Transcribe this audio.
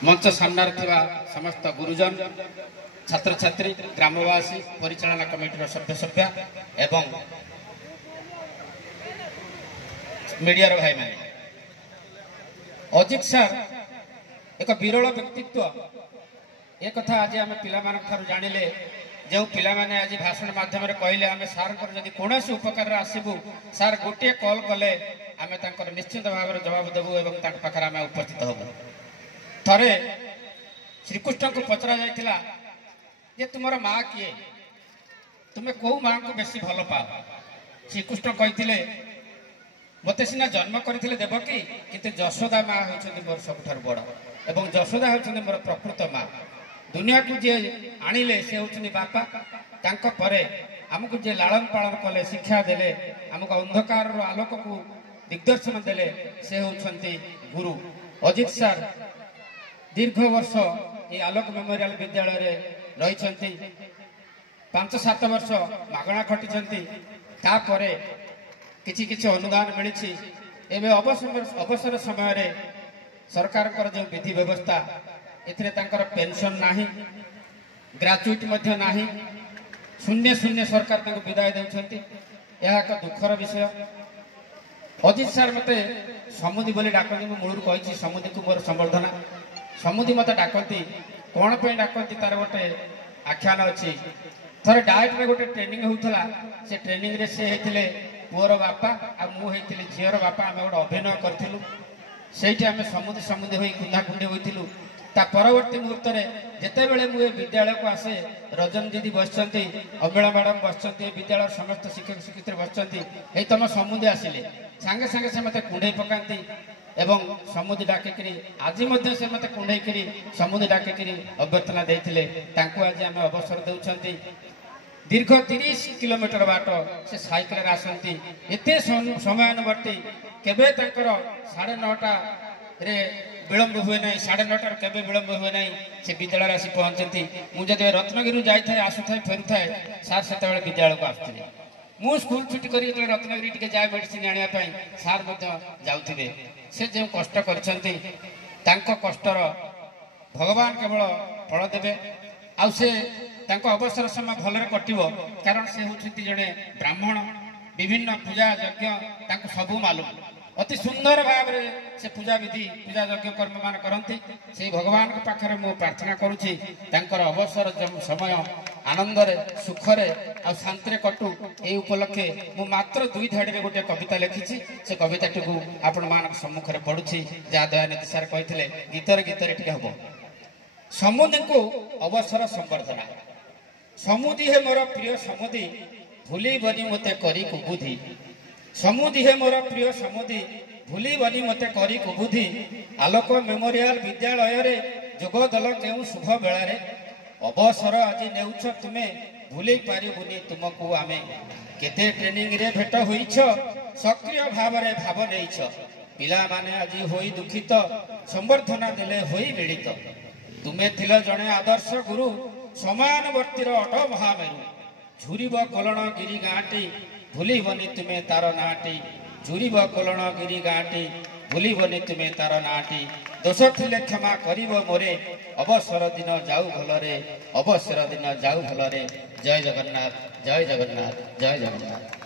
मंच सामने समस्त गुरुजन छात्र छात्री ग्रामवासी परिचालना कमिटी सभ्य सभ्य एवं मीडिया भाई मैंने अजित सार एक विरल व्यक्तित्व एक कथा आज आम पिला जानिले जो पिला माने आज भाषण माध्यम कहले आम सार जदि कौन उपकार आसबू सार गोटे कॉल कले आम निश्चित भाव जवाब देवु एवं पाखे आम उपस्थित हबू। थरे श्रीकृष्ण को पचरा जाइथिला जे तुमर माँ किए तुम्हें कौ माँ को बेसी भल पाओ। श्रीकृष्ण कही मत सीना जन्म करते देवकी किंतु यशोदा माँ होती मोर सब बड़ एवं यशोदा होती मोर प्रकृत माँ। दुनिया को जे आणिले से होती बापा तांको परे आमको जे लालन पालन कले शिक्षा देले आमको अंधकार आलोक को दिग्दर्शन देले से होती गुरु। अजित सार दीर्घ वर्ष ये आलोक मेमोरियल विद्यालय रही 5-7 वर्ष मागणा खटी तापरे किछि किछि अनुदान मिली एवं अवसर समय सरकार जो विधि व्यवस्था एथिरे तांकर पेंशन नाही ग्रेजुएट मध्य नाही शून्य शून्य सरकार तांको विदाय देउछंती यह एक दुखर विषय। अजित सार मते समुदी बोली डाकती मूलर कही समुदी को मोर संबर्धना समुदी मत डाकती कौन पे डाकती तार गोटे आख्यान अच्छी थरे डायरेक्ट गोटे ट्रेनिंग होता से ट्रेनिंग रे से होते पुअर बापा आ मुझे झीर बापा आम गोटे अभिनय करूँ से समुदी समुदी हो कुंदाकुंडी होइथिलु। ता परवर्ती मुहूर्त जिते बड़े मुझे विद्यालय को आसे रजन दीदी बसती अमिला मैडम बसती विद्यालय समस्त शिक्षक शिक्षित बसती तुम समुदी आसिले सांगे सांगे से मत कुंडे पकाती एवं समुदी डाकिकी आज से मत कुंडई समुदी डाकिकी अभ्यर्थना देते आज आम अवसर दे दीर्घ 30 किलोमीटर बाट से साइकेल आसती एत समयानुवर्ती केबे 9:30 विलंब हुए ना 9:30 केबे विलंब हुए ना से विद्यालय आसी पहुंचती मुझे रत्नगिरी जाए आसुए फेरुए सार से विद्यालय को आसुले मु स्कूल छुट्टी कर रत्नगिरी टे जाए मेडिसिन आने सार जाऊे से जो कष्ट करछंती कष्टर भगवान केवल फल देवे आउ से अवसर समय भलरे कटिव कारण से होती जड़े ब्राह्मण विभिन्न पूजा यज्ञ सबू मालूम अति सुंदर भाव से पूजा विधि पूजा यज्ञ कर्म मान करती से भगवान के पाखरे मु प्रार्थना करुछि अवसर समय आनंद सुखरे आ शांति कटु ए उपलक्षे मु मात्र 2 धाड़ी गोटे कविता लिखी से कविताटी को आपण मान सम्मुख में पढ़ुछि जहाँ दयानिधि सार कहते गीतर गीतर टे हम समुदी को अवसर संवर्धना समुदी है मोर प्रिय समुदी भूली बनी मते करी कुबुद्धि समुदी है मोर प्रिय समुदी भूली बनी मते करी कुबुद्धि आलोक मेमोरियल विद्यालय रे जोगदल केउ शुभ बेलारे अवसर आज नेउछ तुमे भूली पारिबुनी तुमको आमे केते ट्रेनिंग रे भेट होइछ सक्रिय भाव रे भाव नेइछ पिला माने आज होई दुखित संवर्धना देले होई मिलित तुमे थिल जणे आदर्श गुरु समानवर्तीर अट महामेरु झुरीब कोलण गिरी गाँटी भूलिबनी तुमे तार नाटी झुरीब कोलण गिरी गाँटी भूलिबनी तुमे तार नाटी दोष थिले क्षमा करिब मोरे अवसर दिन जाऊ भलरे अवसर दिन जाऊ भलरे। जय जगन्नाथ जय जगन्नाथ जय जगन्नाथ।